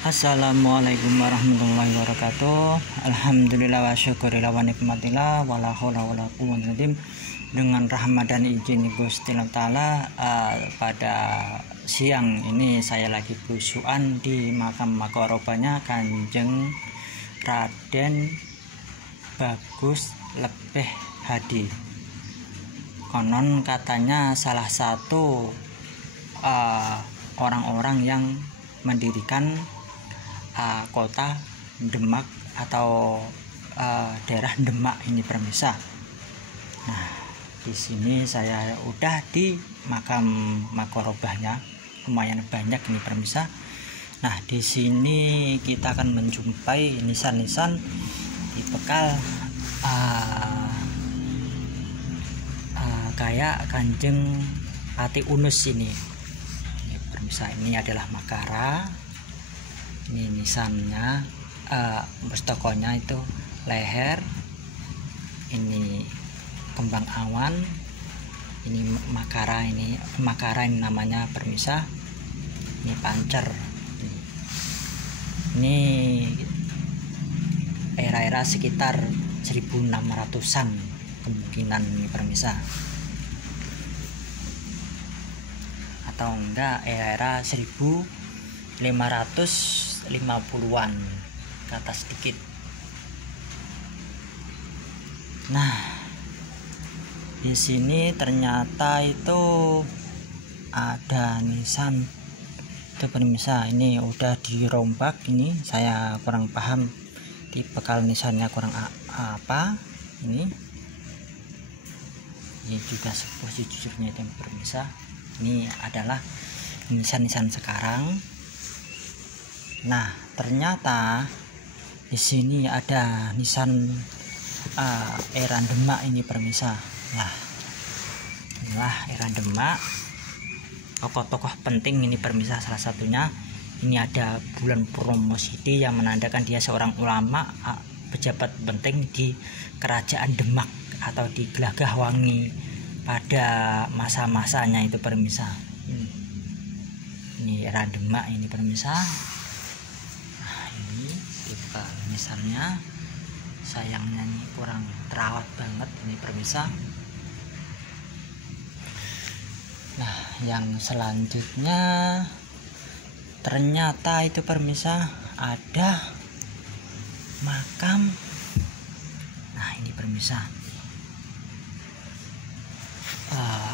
Assalamualaikum warahmatullahi wabarakatuh. Alhamdulillah wa syukurillah wa nikmatillah wa la haula wa la quwwata illa billah. Dengan rahmat dan izin Gusti Allah Ta'ala, pada siang ini saya lagi belusukan di makam makorobanya Kanjeng Raden Bagus Lebeh Hadi. Konon katanya salah satu orang-orang yang mendirikan kota Demak atau daerah Demak ini pemirsa. Nah, di sini saya udah di makam makorobahnya, lumayan banyak ini pemirsa. Nah, di sini kita akan menjumpai nisan-nisan di bekal kayak Kanjeng Pati Unus ini. Ini pemirsa, ini adalah Makara. Ini nisannya, mustokonya itu leher, ini kembang awan, ini Makara, ini namanya pemirsa. Ini pancer, ini era-era sekitar 1600-an kemungkinan ini pemirsa, atau enggak era 1550-an ke atas sedikit. Nah, di sini ternyata itu ada nisan itu pemirsa. Ini udah dirombak, ini saya kurang paham di bekal nisannya kurang apa ini juga sebuah sejujurnya itu pemirsa. Ini adalah nisan-nisan sekarang. Nah, ternyata di sini ada nisan era Demak ini pemirsa. Nah, inilah era Demak. Tokoh-tokoh penting ini pemirsa, salah satunya ini ada Bulan Purwosidi yang menandakan dia seorang ulama, pejabat penting di kerajaan Demak atau di Gelagahwangi pada masa-masanya itu pemirsa. Ini era Demak ini pemirsa. Misalnya sayangnya ini kurang terawat banget ini pemirsa. Nah, yang selanjutnya ternyata itu pemirsa ada makam. Nah, ini pemirsa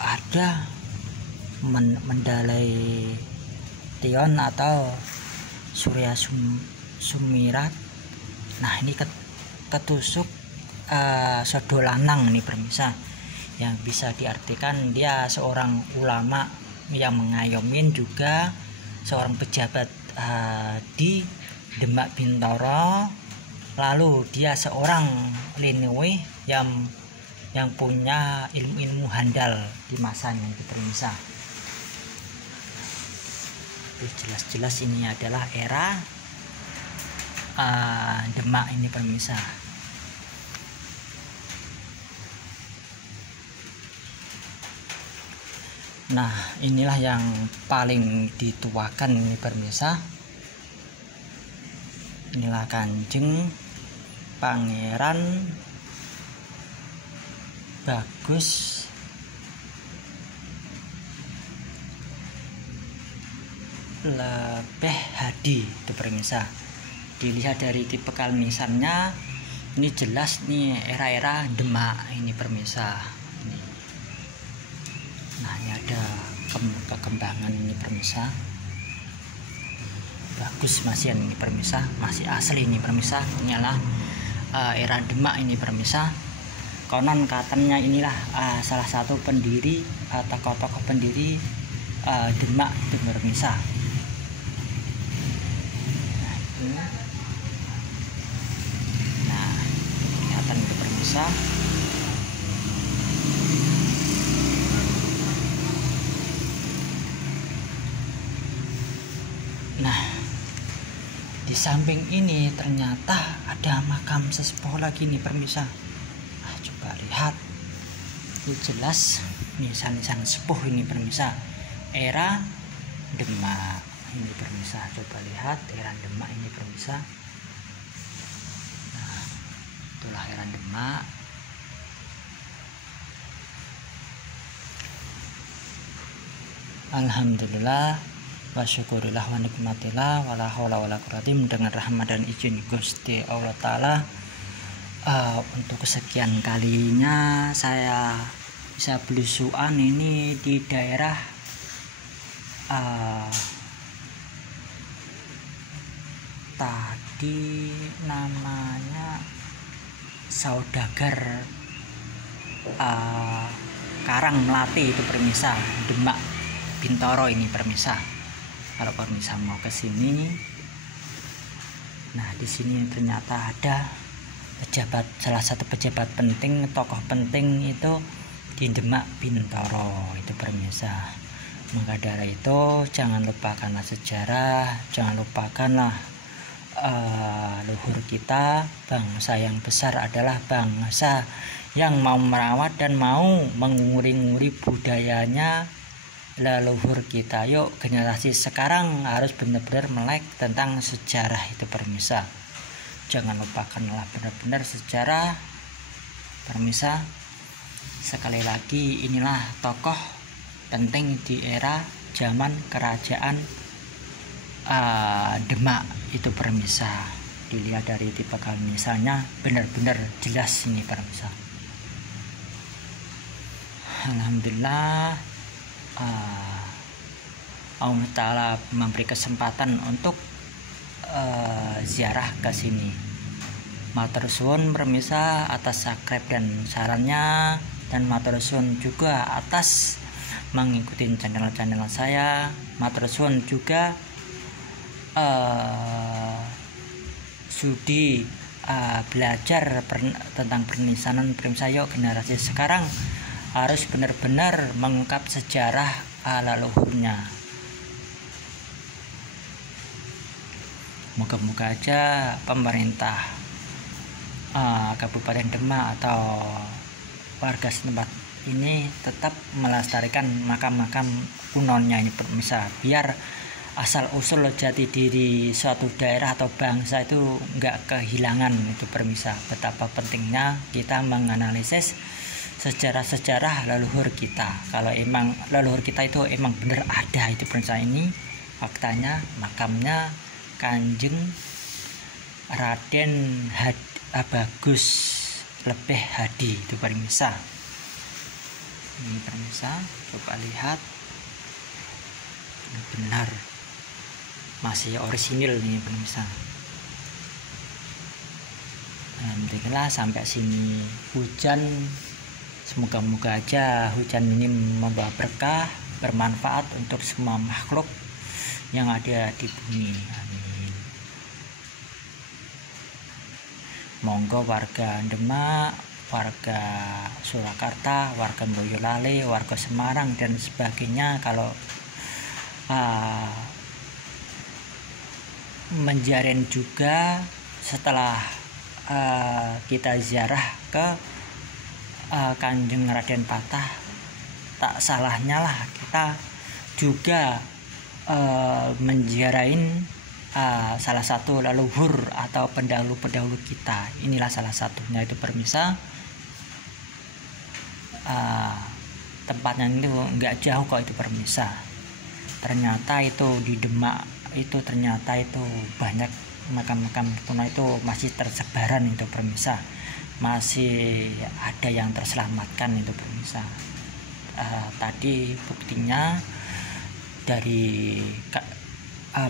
ada Mendalai Tion atau Surya Sumirat. Nah, ini ketusuk sodo lanang nih pemirsa, yang bisa diartikan dia seorang ulama yang mengayomin, juga seorang pejabat di Demak Bintoro. Lalu dia seorang linui yang punya ilmu-ilmu handal di masanya itu pemirsa. Jelas-jelas ini adalah era Demak ini pemirsa. Nah, inilah yang paling dituakan ini pemirsa. Inilah Kanjeng Pangeran Bagus Lebeh Hadi itu pemirsa. Dilihat dari tipe nisannya, ini jelas nih era-era Demak ini pemirsa. Nah, ini ada kekembangan ini pemirsa. Bagus masih ini pemirsa, masih asli ini pemirsa. Ini adalah era Demak ini pemirsa. Konon katanya inilah salah satu pendiri, tokoh-tokoh pendiri Demak itu pemirsa. Nah, kelihatan itu pemirsa. Nah, di samping ini ternyata ada makam sesepuh lagi nih pemirsa. Nah, coba lihat, ini jelas nisan-nisan sepuh ini pemirsa, era Demak. ini pemirsa, coba lihat heran Demak ini pemirsa. Nah, itulah heran Demak. Alhamdulillah wa syukurillah wa nikmatillah wala haula wala quwwata dengan rahmat dan izin Gusti Allah Ta'ala. Untuk kesekian kalinya saya bisa belusuan ini di daerah tadi namanya Saudagar Karang Melati itu pemirsa, Demak Bintoro ini pemirsa. Kalau pemirsa mau ke sini, nah di sini ternyata ada pejabat, salah satu pejabat penting, tokoh penting itu di Demak Bintoro itu pemirsa. Maka dari itu jangan lupakanlah sejarah, jangan lupakanlah luhur kita. Bangsa yang besar adalah bangsa yang mau merawat dan mau menguri-nguri budayanya leluhur kita. Yuk generasi sekarang harus benar-benar melek tentang sejarah itu pemirsa. Jangan lupakanlah benar-benar sejarah pemirsa. Sekali lagi inilah tokoh penting di era zaman kerajaan Demak itu pemirsa. Dilihat dari tipe misalnya benar-benar jelas ini pemirsa. Alhamdulillah Allah Ta'ala memberi kesempatan untuk ziarah ke sini. Matur suwun pemirsa atas subscribe dan sarannya, dan matur suwun juga atas mengikuti channel-channel saya. Matur suwun juga sudi belajar tentang pernisanan pemirsa. Yuk generasi sekarang harus benar-benar mengungkap sejarah leluhurnya. Moga-moga aja pemerintah Kabupaten Demak atau warga setempat ini tetap melestarikan makam-makam kunonya ini pemirsa, biar asal usul jati diri suatu daerah atau bangsa itu nggak kehilangan itu pemirsa. Betapa pentingnya kita menganalisis sejarah-sejarah leluhur kita. Kalau emang leluhur kita itu emang bener ada itu pemirsa, ini faktanya makamnya Kanjeng Raden Bagus Lebeh Hadi itu pemirsa. Ini pemirsa, coba lihat, benar masih orisinil nih pemirsa. Alhamdulillah sampai sini hujan. Semoga-moga aja hujan ini membawa berkah, bermanfaat untuk semua makhluk yang ada di bumi. Amin. Monggo warga Demak, warga Surakarta, warga Boyolali, warga Semarang dan sebagainya, kalau menjarin juga setelah kita ziarah ke Kanjeng Raden Patah, tak salahnya lah kita juga menziarahin salah satu leluhur atau pendahulu-pendahulu kita. Inilah salah satunya itu pemirsa. Tempatnya itu nggak jauh kok itu pemirsa. Ternyata itu di Demak itu ternyata itu banyak makam-makam kuno itu masih tersebaran itu pemirsa. Masih ada yang terselamatkan itu pemirsa. Tadi buktinya dari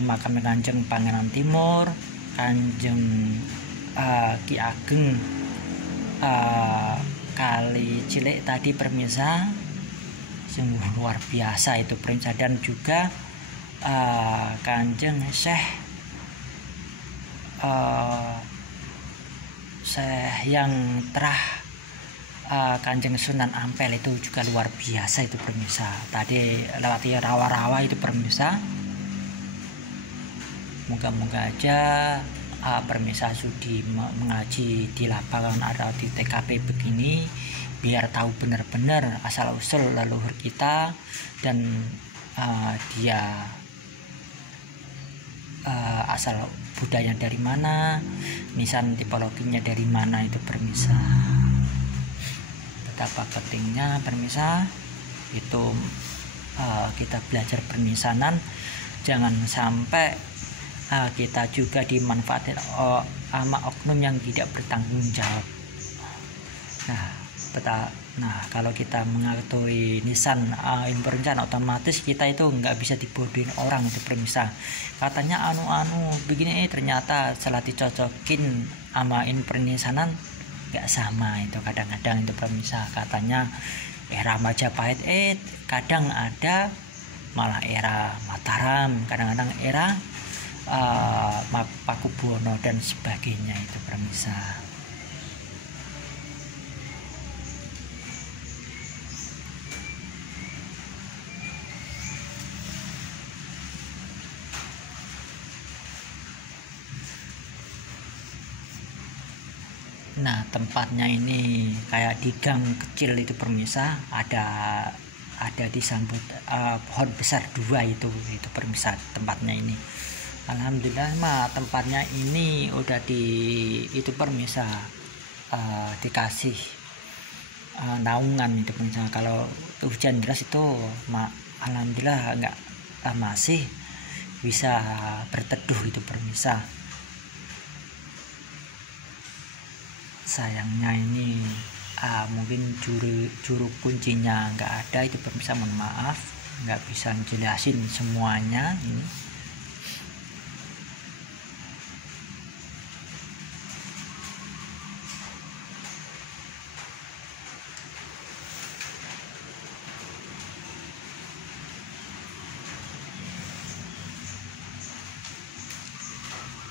makam Kanjeng Pangeran Timur, Kanjeng Ki Ageng Kali Cilik tadi pemirsa, sungguh luar biasa itu pemirsa. Dan juga Kanjeng Syekh yang terah Kanjeng Sunan Ampel itu juga luar biasa itu pemirsa. Tadi lewati rawa-rawa itu pemirsa. Moga-moga aja pemirsa sudi mengaji di lapangan atau di TKP begini, biar tahu benar-benar asal usul leluhur kita, dan dia asal budaya dari mana, nisan tipologinya dari mana itu permisa. Betapa pentingnya permisa itu kita belajar permisanan, jangan sampai kita juga dimanfaatkan sama oknum yang tidak bertanggung jawab. Nah, kalau kita mengetahui nisan ilmu perencanaan, otomatis kita itu nggak bisa dibodohin orang itu permisa. Katanya anu begini, ternyata setelah dicocokin sama ilmu perencanaan nggak sama itu. Kadang-kadang itu permisa katanya era Majapahit, kadang ada malah era Mataram, kadang-kadang era Pakubuwono dan sebagainya itu permisa. Nah, tempatnya ini kayak di gang kecil itu permisa, ada disambut pohon besar 2 itu permisa tempatnya ini. Alhamdulillah tempatnya ini udah itu permisa dikasih naungan itu permisa. Kalau hujan deras itu alhamdulillah masih bisa berteduh itu permisa. Sayangnya ini mungkin juru kuncinya nggak ada itu permisa, mohon maaf nggak bisa jelasin semuanya ini.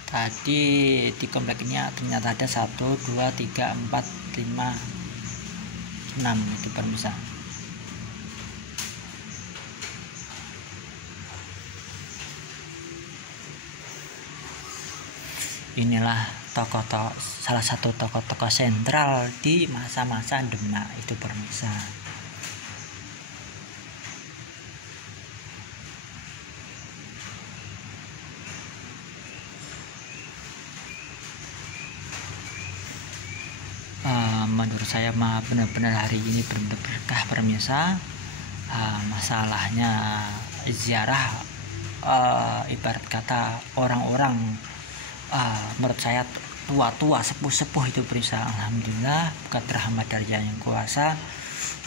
Tadi di komplek ini ternyata ada 1, 2, 3, 4, 5, 6 itu permisa. Inilah salah satu tokoh-tokoh sentral di masa-masa Demak itu permisa. Menurut saya benar-benar hari ini benar-benar berkah permisa. Masalahnya ziarah ibarat kata orang-orang menurut saya tua-tua sepuh-sepuh itu permisa. Alhamdulillah berkat rahmat dari Yang Kuasa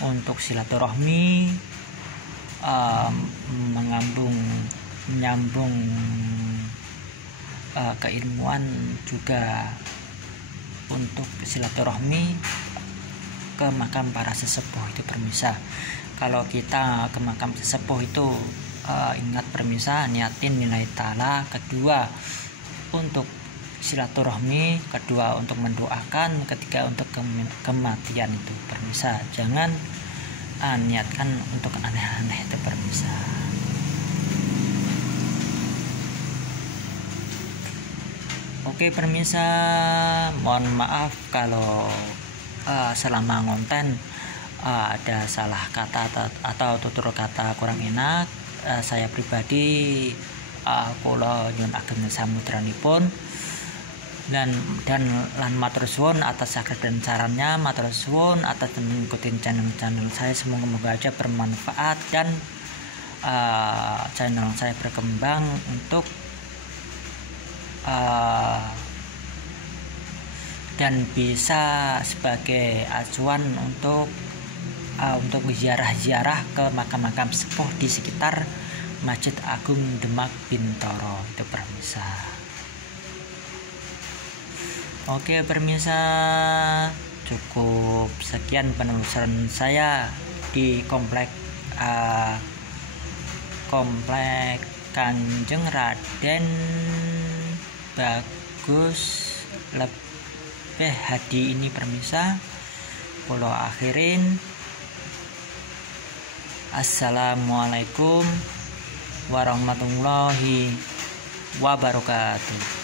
untuk silaturahmi, menyambung keilmuan, juga untuk silaturahmi ke makam para sesepuh itu permisa. Kalau kita ke makam sesepuh itu ingat permisa, niatin nilai ta'ala, kedua untuk silaturahmi, kedua untuk mendoakan, ketiga untuk kematian itu permisa. Jangan niatkan untuk aneh-aneh itu permisa. Oke permisa, mohon maaf kalau selama ngonten ada salah kata atau tutur kata kurang enak. Saya pribadi kula nyuwun ageng samudranipun dan lan matur suwun atas saket dan sarannya, matur suwun atas mengikuti channel saya. Semoga aja bermanfaat dan channel saya berkembang untuk dan bisa sebagai acuan untuk ziarah-ziarah ke makam-makam sepuh di sekitar Masjid Agung Demak Bintoro itu permisa. Oke permisa, cukup sekian penelusuran saya di komplek Kanjeng Raden Bagus Lebeh Hadi ini permisa. Kula akhirin. Assalamualaikum warahmatullahi wabarakatuh.